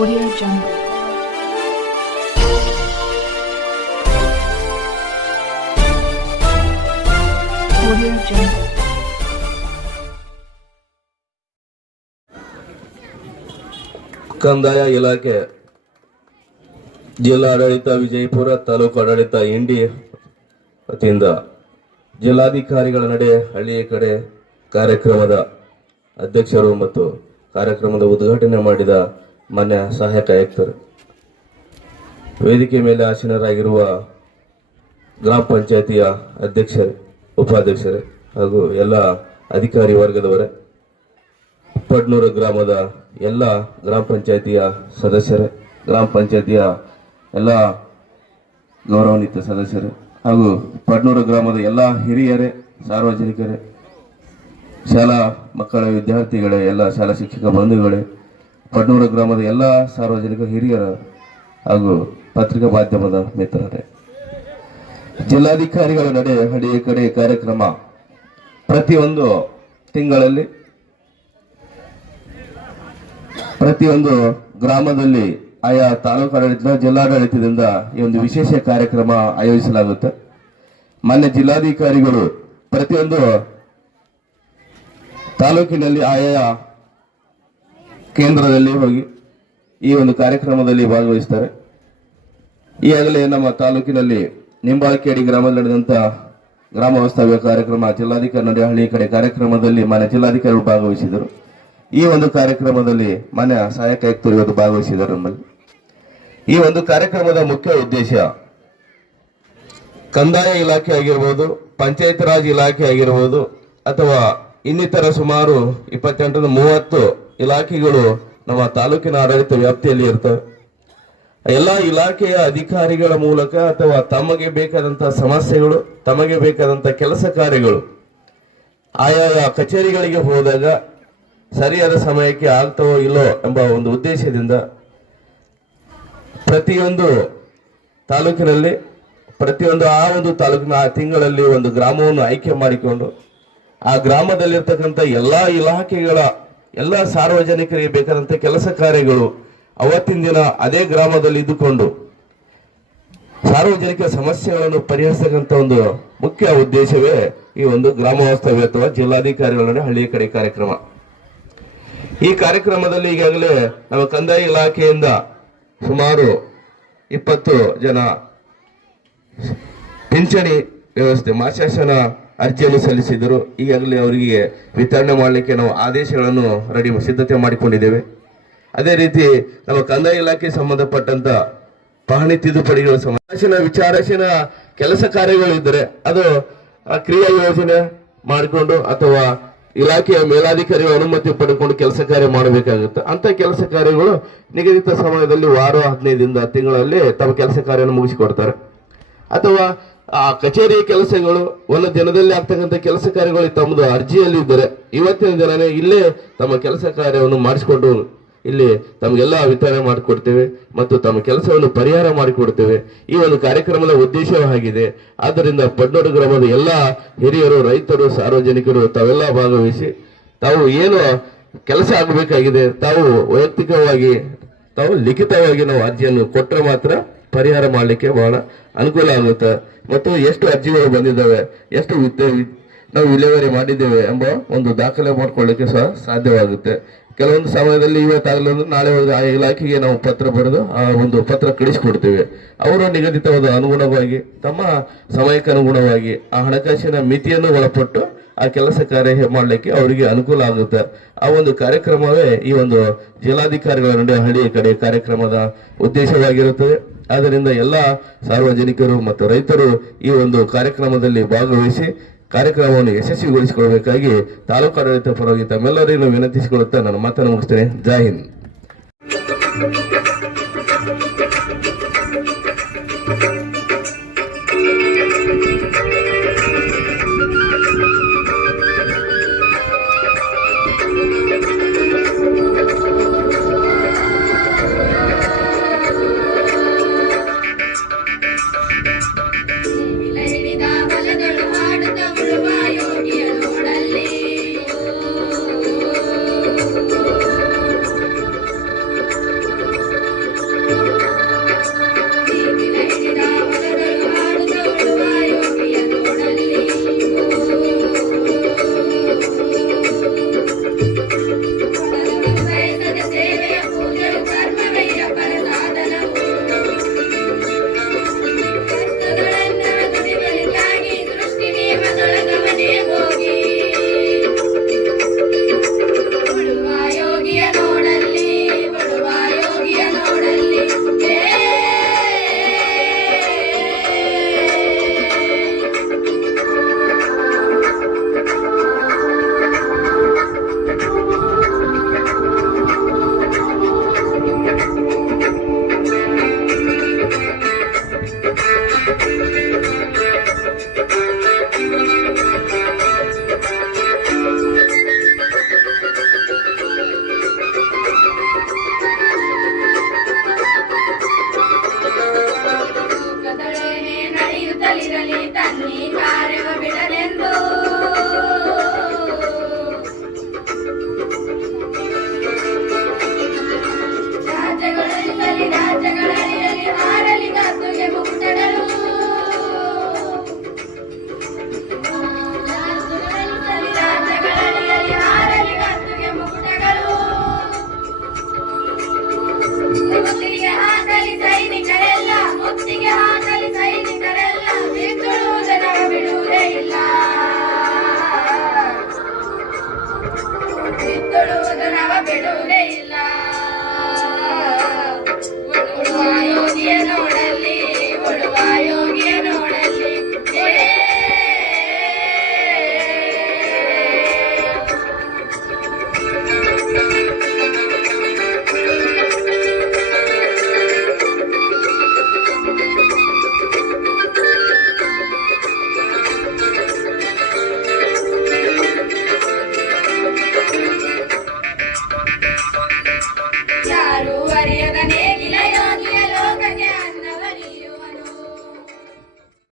Audio Jungle. Audio Jungle. ಕಂದಾಯ ಇಲಾಖೆ ಜಿಲ್ಲಾಡಳಿತ ವಿಜಯಪುರ ತಾಲೂಕು ಆಡಳಿತ ಇಂಡಿ ವತಿಯಿಂದ ಜಿಲ್ಲಾಧಿಕಾರಿಗಳ ನಡೆ ಹಳ್ಳಿಯ ಕಡೆ ಕಾರ್ಯಕ್ರಮದ ಅಧ್ಯಕ್ಷರು ಮತ್ತು ಕಾರ್ಯಕ್ರಮದ ಉದ್ಘಾಟನೆ ಮಾಡಿದ ಮಾನ್ಯ ಸಹಾಯಕ ಆಯುಕ್ತರು, ವೇದಿಕೆ ಮೇಲೆ ಆಸೀನರಾಗಿರುವ ಗ್ರಾಮ ಪಂಚಾಯತಿಯ ಅಧ್ಯಕ್ಷರೇ, ಉಪಾಧ್ಯಕ್ಷರೇ ಹಾಗೂ ಎಲ್ಲ ಅಧಿಕಾರಿ ವರ್ಗದವರೇ, ಪಡ್ನೂರು ಗ್ರಾಮದ ಎಲ್ಲ ಗ್ರಾಮ ಪಂಚಾಯತಿಯ ಸದಸ್ಯರೇ, ಗ್ರಾಮ ಪಂಚಾಯತಿಯ ಎಲ್ಲ ಗೌರವಾನ್ವಿತ ಸದಸ್ಯರೇ ಹಾಗೂ ಪಡ್ನೂರು ಗ್ರಾಮದ ಎಲ್ಲ ಹಿರಿಯರೇ, ಸಾರ್ವಜನಿಕರೇ, ಶಾಲಾ ಮಕ್ಕಳ ವಿದ್ಯಾರ್ಥಿಗಳೇ, ಎಲ್ಲ ಶಾಲಾ ಶಿಕ್ಷಕ ಬಂಧುಗಳೇ, ಪಡ್ನೂರು ಗ್ರಾಮದ ಎಲ್ಲ ಸಾರ್ವಜನಿಕ ಹಿರಿಯರ ಹಾಗೂ ಪತ್ರಿಕಾ ಮಾಧ್ಯಮದ ಮಿತ್ರರೇ, ಜಿಲ್ಲಾಧಿಕಾರಿಗಳ ನಡೆ ಹಳ್ಳಿಯ ಕಡೆ ಕಾರ್ಯಕ್ರಮ ಪ್ರತಿಯೊಂದು ತಿಂಗಳಲ್ಲಿ ಪ್ರತಿಯೊಂದು ಗ್ರಾಮದಲ್ಲಿ ಆಯಾ ತಾಲೂಕು ಆಡಳಿತ ಜಿಲ್ಲಾಡಳಿತದಿಂದ ಈ ಒಂದು ವಿಶೇಷ ಕಾರ್ಯಕ್ರಮ ಆಯೋಜಿಸಲಾಗುತ್ತೆ. ಮಾನ್ಯ ಜಿಲ್ಲಾಧಿಕಾರಿಗಳು ಪ್ರತಿಯೊಂದು ತಾಲೂಕಿನಲ್ಲಿ ಆಯಾ ಕೇಂದ್ರದಲ್ಲಿ ಹೋಗಿ ಈ ಒಂದು ಕಾರ್ಯಕ್ರಮದಲ್ಲಿ ಭಾಗವಹಿಸ್ತಾರೆ. ಈಗಾಗಲೇ ನಮ್ಮ ತಾಲೂಕಿನಲ್ಲಿ ನಿಂಬಾಳ್ಕೇಡಿ ಗ್ರಾಮದಲ್ಲಿ ನಡೆದಂತ ಗ್ರಾಮ ವಾಸ್ತವ್ಯ ಕಾರ್ಯಕ್ರಮ ಜಿಲ್ಲಾಧಿಕಾರಿ ನಡೆ ಹಳ್ಳಿ ಕಡೆ ಕಾರ್ಯಕ್ರಮದಲ್ಲಿ ಮಾನ್ಯ ಜಿಲ್ಲಾಧಿಕಾರಿಗಳು ಭಾಗವಹಿಸಿದರು. ಈ ಒಂದು ಕಾರ್ಯಕ್ರಮದಲ್ಲಿ ಮಾನ್ಯ ಸಹಾಯಕ ಆಯುಕ್ತರು ಇವತ್ತು ಭಾಗವಹಿಸಿದರು. ನಮ್ಮಲ್ಲಿ ಈ ಒಂದು ಕಾರ್ಯಕ್ರಮದ ಮುಖ್ಯ ಉದ್ದೇಶ ಕಂದಾಯ ಇಲಾಖೆ ಆಗಿರ್ಬೋದು, ಪಂಚಾಯತ್ ರಾಜ್ ಇಲಾಖೆ ಆಗಿರ್ಬೋದು ಅಥವಾ ಇನ್ನಿತರ ಸುಮಾರು 28-30 ಇಲಾಖೆಗಳು ನಮ್ಮ ತಾಲೂಕಿನ ಆಡಳಿತ ವ್ಯಾಪ್ತಿಯಲ್ಲಿ ಇರ್ತವೆ. ಎಲ್ಲ ಇಲಾಖೆಯ ಅಧಿಕಾರಿಗಳ ಮೂಲಕ ಅಥವಾ ತಮಗೆ ಬೇಕಾದಂತಹ ಸಮಸ್ಯೆಗಳು, ತಮಗೆ ಬೇಕಾದಂತಹ ಕೆಲಸ ಕಾರ್ಯಗಳು ಆಯಾ ಕಚೇರಿಗಳಿಗೆ ಹೋದಾಗ ಸರಿಯಾದ ಸಮಯಕ್ಕೆ ಆಗ್ತವೋ ಇಲ್ಲೋ ಎಂಬ ಒಂದು ಉದ್ದೇಶದಿಂದ ಪ್ರತಿಯೊಂದು ತಾಲೂಕಿನಲ್ಲಿ ಆ ಒಂದು ತಾಲೂಕಿನ ಆ ತಿಂಗಳಲ್ಲಿ ಒಂದು ಗ್ರಾಮವನ್ನು ಆಯ್ಕೆ ಮಾಡಿಕೊಂಡು ಆ ಗ್ರಾಮದಲ್ಲಿರ್ತಕ್ಕಂಥ ಎಲ್ಲಾ ಇಲಾಖೆಗಳ ಎಲ್ಲ ಸಾರ್ವಜನಿಕರಿಗೆ ಬೇಕಾದಂತ ಕೆಲಸ ಕಾರ್ಯಗಳು ಅವತ್ತಿನ ದಿನ ಅದೇ ಗ್ರಾಮದಲ್ಲಿ ಇದ್ದುಕೊಂಡು ಸಾರ್ವಜನಿಕ ಸಮಸ್ಯೆಗಳನ್ನು ಪರಿಹರಿಸತಕ್ಕಂಥ ಒಂದು ಮುಖ್ಯ ಉದ್ದೇಶವೇ ಈ ಒಂದು ಗ್ರಾಮ ವಾಸ್ತವ್ಯ ಅಥವಾ ಜಿಲ್ಲಾಧಿಕಾರಿಗಳ ಹಳ್ಳಿಯ ಕಡೆ ಕಾರ್ಯಕ್ರಮ. ಈ ಕಾರ್ಯಕ್ರಮದಲ್ಲಿ ಈಗಾಗಲೇ ನಮ್ಮ ಕಂದಾಯ ಇಲಾಖೆಯಿಂದ ಸುಮಾರು 20 ಜನ ಪಿಂಚಣಿ ವ್ಯವಸ್ಥೆ ಮಾಸಾಶನ ಅರ್ಜಿಯನ್ನು ಸಲ್ಲಿಸಿದರು. ಈಗಾಗಲೇ ಅವರಿಗೆ ವಿತರಣೆ ಮಾಡಲಿಕ್ಕೆ ನಾವು ಆದೇಶಗಳನ್ನು ಸಿದ್ಧತೆ ಮಾಡಿಕೊಂಡಿದ್ದೇವೆ. ಅದೇ ರೀತಿ ನಮ್ಮ ಕಂದಾಯ ಇಲಾಖೆ ಸಂಬಂಧಪಟ್ಟಂತ ಪಹಣಿ ತಿದ್ದುಪಡಿಗಳ ವಿಚಾರಶೀನ ಕೆಲಸ ಕಾರ್ಯಗಳು ಇದ್ದರೆ ಅದು ಕ್ರಿಯಾ ಯೋಜನೆ ಮಾಡಿಕೊಂಡು ಅಥವಾ ಇಲಾಖೆಯ ಮೇಲಾಧಿಕಾರಿಗಳ ಅನುಮತಿ ಪಡೆದುಕೊಂಡು ಕೆಲಸ ಕಾರ್ಯ ಮಾಡಬೇಕಾಗುತ್ತೆ. ಅಂತ ಕೆಲಸ ಕಾರ್ಯಗಳು ನಿಗದಿತ ಸಮಯದಲ್ಲಿ ವಾರ 15 ದಿನದ ತಿಂಗಳಲ್ಲಿ ತಮ್ಮ ಕೆಲಸ ಕಾರ್ಯವನ್ನು ಮುಗಿಸಿಕೊಡ್ತಾರೆ. ಅಥವಾ ಆ ಕಚೇರಿಯ ಕೆಲಸಗಳು ಒಂದು ದಿನದಲ್ಲಿ ಆಗ್ತಕ್ಕಂಥ ಕೆಲಸ ಕಾರ್ಯಗಳು ತಮ್ಮದು ಅರ್ಜಿಯಲ್ಲಿ ಇದ್ದರೆ ಇವತ್ತಿನ ದಿನನೇ ಇಲ್ಲೇ ತಮ್ಮ ಕೆಲಸ ಕಾರ್ಯವನ್ನು ಮಾಡಿಸಿಕೊಂಡು ಇಲ್ಲಿ ತಮಗೆಲ್ಲ ವಿತರಣೆ ಮಾಡಿಕೊಡ್ತೇವೆ ಮತ್ತು ತಮ್ಮ ಕೆಲಸವನ್ನು ಪರಿಹಾರ ಮಾಡಿಕೊಡ್ತೇವೆ. ಈ ಒಂದು ಕಾರ್ಯಕ್ರಮದ ಉದ್ದೇಶವೂ ಆಗಿದೆ. ಆದ್ದರಿಂದ ಪಡ್ನೂರು ಗ್ರಾಮದ ಎಲ್ಲ ಹಿರಿಯರು, ರೈತರು, ಸಾರ್ವಜನಿಕರು ತಾವೆಲ್ಲ ಭಾಗವಹಿಸಿ ತಾವು ಏನು ಕೆಲಸ ಆಗಬೇಕಾಗಿದೆ ತಾವು ವೈಯಕ್ತಿಕವಾಗಿ ತಾವು ಲಿಖಿತವಾಗಿ ನಾವು ಅರ್ಜಿಯನ್ನು ಕೊಟ್ಟರೆ ಮಾತ್ರ ಪರಿಹಾರ ಮಾಡಲಿಕ್ಕೆ ಬಹಳ ಅನುಕೂಲ ಆಗುತ್ತೆ. ಮತ್ತು ಎಷ್ಟು ಅರ್ಜಿಗಳು ಬಂದಿದ್ದಾವೆ, ಎಷ್ಟು ನಾವು ವಿಲೇವಾರಿ ಮಾಡಿದ್ದೇವೆ ಎಂಬ ಒಂದು ದಾಖಲೆ ಮಾಡಿಕೊಳ್ಳಿಕ್ಕೆ ಸಹ ಸಾಧ್ಯವಾಗುತ್ತೆ. ಕೆಲವೊಂದು ಸಮಯದಲ್ಲಿ ಇವತ್ತಾಗಲಿ ನಾಳೆ ಆ ಇಲಾಖೆಗೆ ನಾವು ಪತ್ರ ಬರೆದು ಆ ಒಂದು ಪತ್ರ ಕಳಿಸಿಕೊಡ್ತೇವೆ. ಅವರು ನಿಗದಿತವಾದ ಅನುಗುಣವಾಗಿ ತಮ್ಮ ಸಮಯಕ್ಕೆ ಅನುಗುಣವಾಗಿ ಆ ಹಣಕಾಸಿನ ಮಿತಿಯನ್ನು ಒಳಪಟ್ಟು ಆ ಕೆಲಸ ಕಾರ್ಯ ಮಾಡಲಿಕ್ಕೆ ಅವರಿಗೆ ಅನುಕೂಲ ಆಗುತ್ತೆ. ಆ ಒಂದು ಕಾರ್ಯಕ್ರಮವೇ ಈ ಒಂದು ಜಿಲ್ಲಾಧಿಕಾರಿಗಳ ನಡುವೆ ಹಳ್ಳಿಯ ಕಡೆ ಕಾರ್ಯಕ್ರಮದ ಉದ್ದೇಶವಾಗಿರುತ್ತದೆ. ಆದ್ದರಿಂದ ಎಲ್ಲ ಸಾರ್ವಜನಿಕರು ಮತ್ತು ರೈತರು ಈ ಒಂದು ಕಾರ್ಯಕ್ರಮದಲ್ಲಿ ಭಾಗವಹಿಸಿ ಕಾರ್ಯಕ್ರಮವನ್ನು ಯಶಸ್ವಿಗೊಳಿಸಿಕೊಳ್ಳಬೇಕಾಗಿ ತಾಲೂಕು ಆಡಳಿತ ಪರವಾಗಿ ತಮ್ಮೆಲ್ಲರಿಗೂ ವಿನಂತಿಸಿಕೊಳ್ಳುತ್ತಾ ನಾನು ಮಾತನ್ನು ಮುಗಿಸ್ತೇನೆ. ಜೈ ಹಿಂದ್. ಬೇಡುವುದೇ ಇಲ್ಲ. ಉಳುವ ಯೋಗಿಯ ನೋಡಲ್ಲಿ, ಉಳುವ ಯೋಗಿಯ ನೋಡಲ್ಲಿ, ಯಾರು ಅರಿಯದ ನೇಗಿಲ ಯೋಗಿಯ